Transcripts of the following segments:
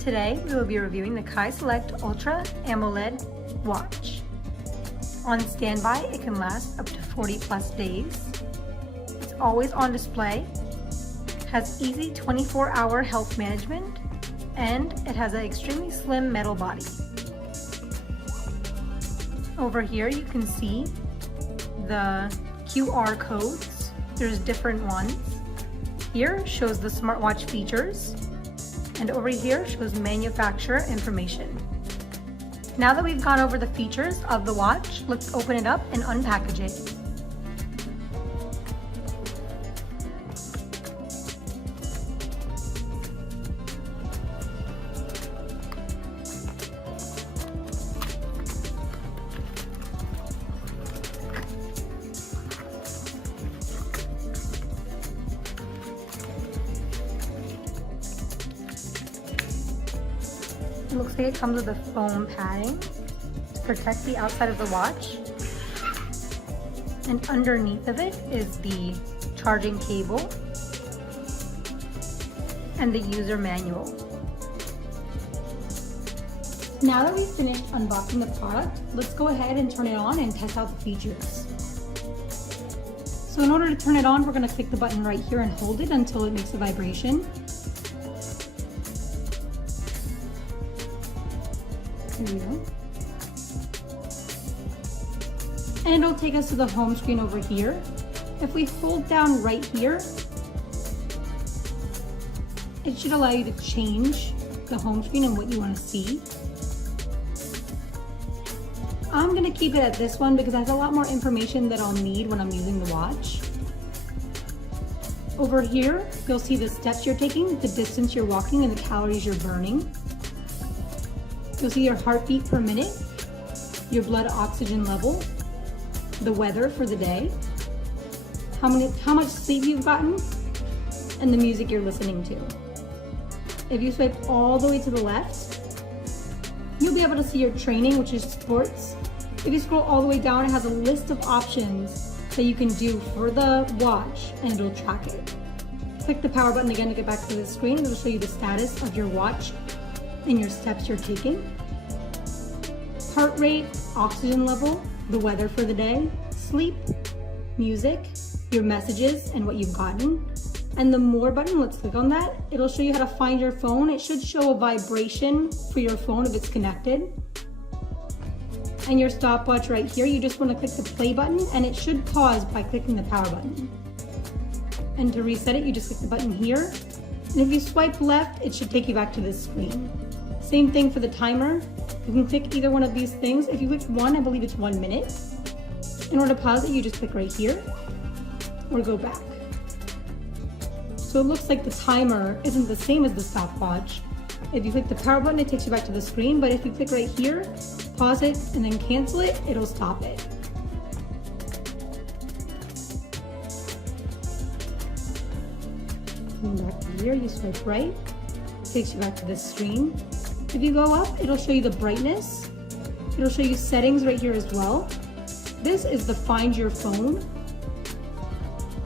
Today we will be reviewing the Kieslect Ultra AMOLED watch. On standby, it can last up to 40 plus days. It's always on display, has easy 24-hour health management, and it has an extremely slim metal body. Over here you can see the QR codes. There's different ones. Here shows the smartwatch features, and over here shows manufacturer information. Now that we've gone over the features of the watch, let's open it up and unpackage it. It looks like it comes with a foam padding to protect the outside of the watch. And underneath of it is the charging cable and the user manual. Now that we've finished unboxing the product, let's go ahead and turn it on and test out the features. So in order to turn it on, we're going to click the button right here and hold it until it makes a vibration. Here we go. And it'll take us to the home screen over here. If we hold down right here, it should allow you to change the home screen and what you want to see. I'm going to keep it at this one because it has a lot more information that I'll need when I'm using the watch. Over here, you'll see the steps you're taking, the distance you're walking, and the calories you're burning. You'll see your heartbeat per minute, your blood oxygen level, the weather for the day, how much sleep you've gotten, and the music you're listening to. If you swipe all the way to the left, you'll be able to see your training, which is sports. If you scroll all the way down, it has a list of options that you can do for the watch, and it'll track it. Click the power button again to get back to the screen. It'll show you the status of your watch and your steps you're taking, heart rate, oxygen level, the weather for the day, sleep, music, your messages and what you've gotten. And the more button, let's click on that. It'll show you how to find your phone. It should show a vibration for your phone if it's connected. And your stopwatch right here, you just want to click the play button and it should pause by clicking the power button. And to reset it, you just click the button here. And if you swipe left, it should take you back to this screen. Same thing for the timer. You can click either one of these things. If you click one, I believe it's 1 minute. In order to pause it, you just click right here or go back. So it looks like the timer isn't the same as the stopwatch. If you click the power button, it takes you back to the screen, but if you click right here, pause it, and then cancel it, it'll stop it. Coming back to here, you swipe right, it takes you back to this screen. If you go up, it'll show you the brightness. It'll show you settings right here as well. This is the Find Your Phone.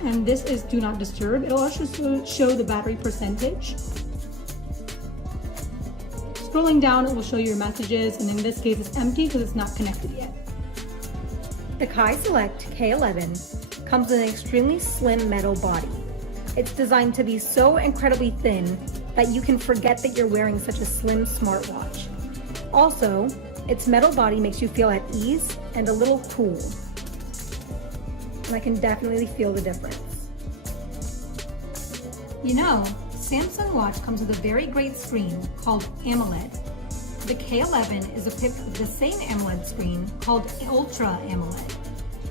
And this is Do Not Disturb. It'll also show the battery percentage. Scrolling down, it will show your messages, and in this case it's empty because it's not connected yet. The Kieslect K11 comes with an extremely slim metal body. It's designed to be so incredibly thin that you can forget that you're wearing such a slim smartwatch. Also, its metal body makes you feel at ease and a little cool. And I can definitely feel the difference. You know, Samsung Watch comes with a very great screen called AMOLED. The K11 is equipped with the same AMOLED screen called Ultra AMOLED.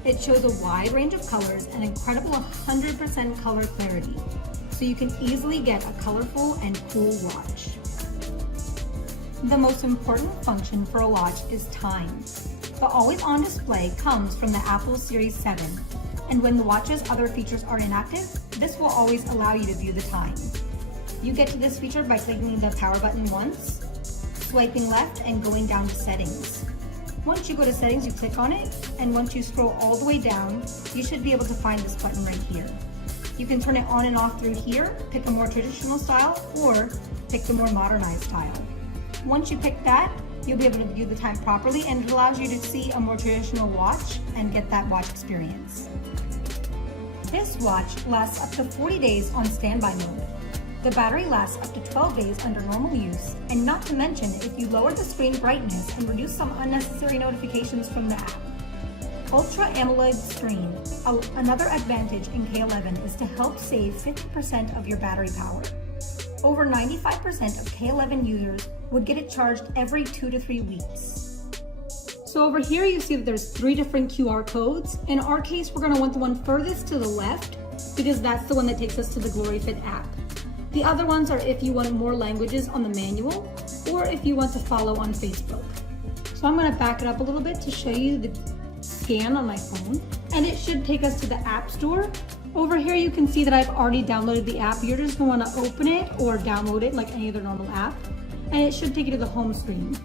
It shows a wide range of colors and incredible 100% color clarity, so you can easily get a colorful and cool watch. The most important function for a watch is time. The always on display comes from the Apple Series 7, and when the watch's other features are inactive, this will always allow you to view the time. You get to this feature by clicking the power button once, swiping left and going down to settings. Once you go to settings, you click on it, and once you scroll all the way down, you should be able to find this button right here. You can turn it on and off through here, pick a more traditional style, or pick the more modernized style. Once you pick that, you'll be able to view the time properly, and it allows you to see a more traditional watch and get that watch experience. This watch lasts up to 40 days on standby mode. The battery lasts up to 12 days under normal use, and not to mention if you lower the screen brightness and reduce some unnecessary notifications from the app. Ultra AMOLED screen. Another advantage in K11 is to help save 50% of your battery power. Over 95% of K11 users would get it charged every 2 to 3 weeks. So over here you see that there's 3 different QR codes. In our case, we're going to want the one furthest to the left because that's the one that takes us to the GloryFit app. The other ones are if you want more languages on the manual or if you want to follow on Facebook. So I'm going to back it up a little bit to show you the scan on my phone, and it should take us to the App Store. Over here you can see that I've already downloaded the app. You're just going to want to open it or download it like any other normal app, and it should take you to the home screen.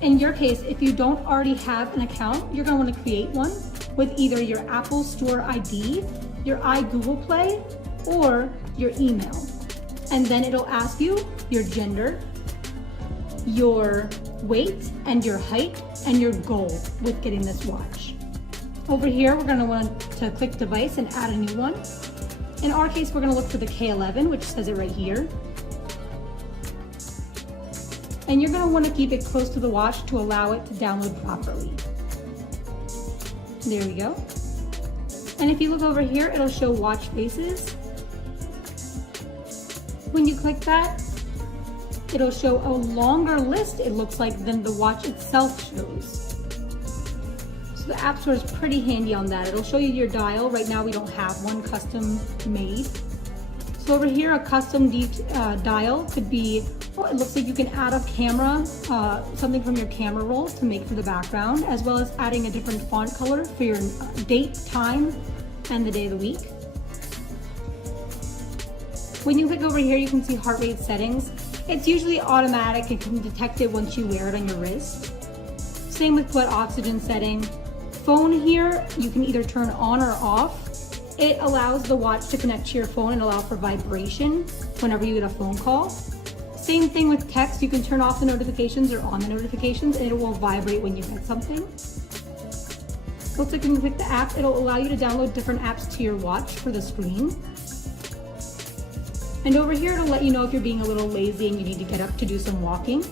In your case, if you don't already have an account, you're going to want to create one with either your Apple Store ID, your iGoogle Play, or your email. And then it'll ask you your gender, your weight, and your height, and your goal with getting this watch. Over here, we're going to want to click device and add a new one. In our case, we're going to look for the K11, which says it right here. And you're going to want to keep it close to the watch to allow it to download properly. There we go. And if you look over here, it'll show watch faces. When you click that, it'll show a longer list, it looks like, than the watch itself shows. So the App Store is pretty handy on that. It'll show you your dial. Right now we don't have one custom made. So over here, a custom dial could be, it looks like you can add a camera, something from your camera roll to make for the background, as well as adding a different font color for your date, time, and the day of the week. When you click over here, you can see heart rate settings. It's usually automatic. It can detect it once you wear it on your wrist. Same with blood oxygen setting. Phone here, you can either turn on or off. It allows the watch to connect to your phone and allow for vibration whenever you get a phone call. Same thing with text. You can turn off the notifications or on the notifications, and it will vibrate when you get something. Looks like when you click the app, it'll allow you to download different apps to your watch for the screen. And over here, it'll let you know if you're being a little lazy and you need to get up to do some walking.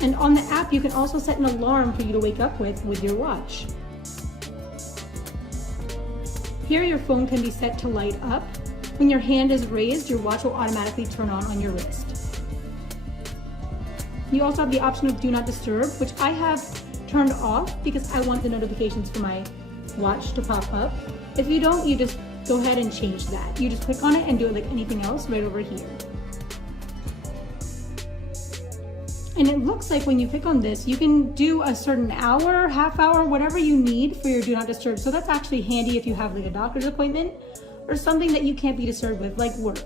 And on the app, you can also set an alarm for you to wake up with your watch. Here, your phone can be set to light up. When your hand is raised, your watch will automatically turn on your wrist. You also have the option of Do Not Disturb, which I have turned off because I want the notifications for my watch to pop up. If you don't, you just go ahead and change that. You just click on it and do it like anything else right over here. And it looks like when you click on this, you can do a certain hour, half hour, whatever you need for your Do Not Disturb. So that's actually handy if you have like a doctor's appointment or something that you can't be disturbed with, like work.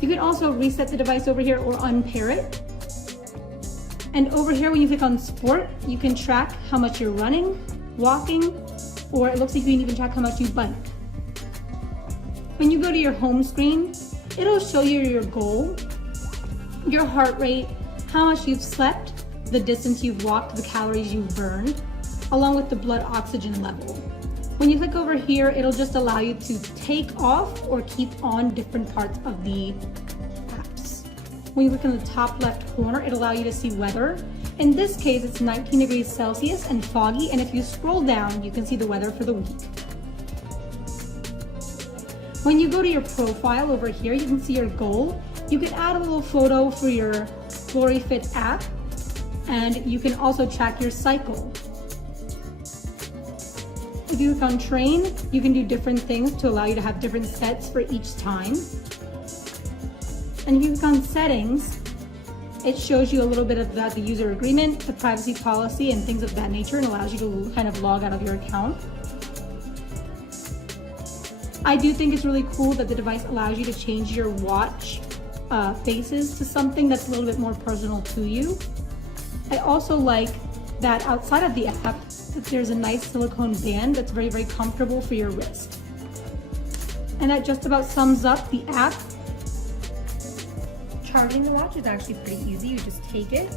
You can also reset the device over here or unpair it. And over here, when you click on Sport, you can track how much you're running, walking, or it looks like you can even track how much you bike. When you go to your home screen, it'll show you your goal, your heart rate, how much you've slept, the distance you've walked, the calories you've burned, along with the blood oxygen level. When you click over here, it'll just allow you to take off or keep on different parts of the apps. When you look in the top left corner, it'll allow you to see weather. In this case, it's 19 degrees Celsius and foggy, and if you scroll down, you can see the weather for the week. When you go to your profile over here, you can see your goal. You can add a little photo for your GloryFit app, and you can also track your cycle. If you click on train, you can do different things to allow you to have different sets for each time. And if you click on settings, it shows you a little bit about the user agreement, the privacy policy, and things of that nature, and allows you to kind of log out of your account. I do think it's really cool that the device allows you to change your watch faces to something that's a little bit more personal to you. I also like that outside of the app, that there's a nice silicone band that's very, very comfortable for your wrist. And that just about sums up the app. Charging the watch is actually pretty easy. You just take it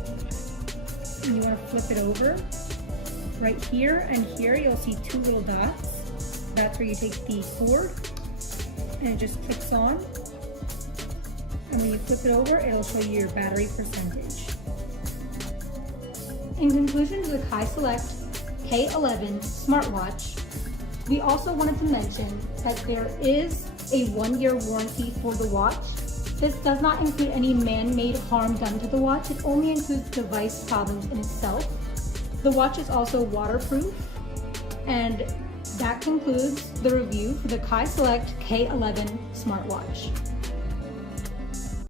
and you want to flip it over. Right here and here you'll see two little dots. That's where you take the cord and it just clicks on. And when you flip it over, it'll show you your battery percentage. In conclusion to the Kieslect K11 smartwatch, we also wanted to mention that there is a 1-year warranty for the watch. This does not include any man-made harm done to the watch. It only includes device problems in itself. The watch is also waterproof. And that concludes the review for the Kieslect K11 smartwatch.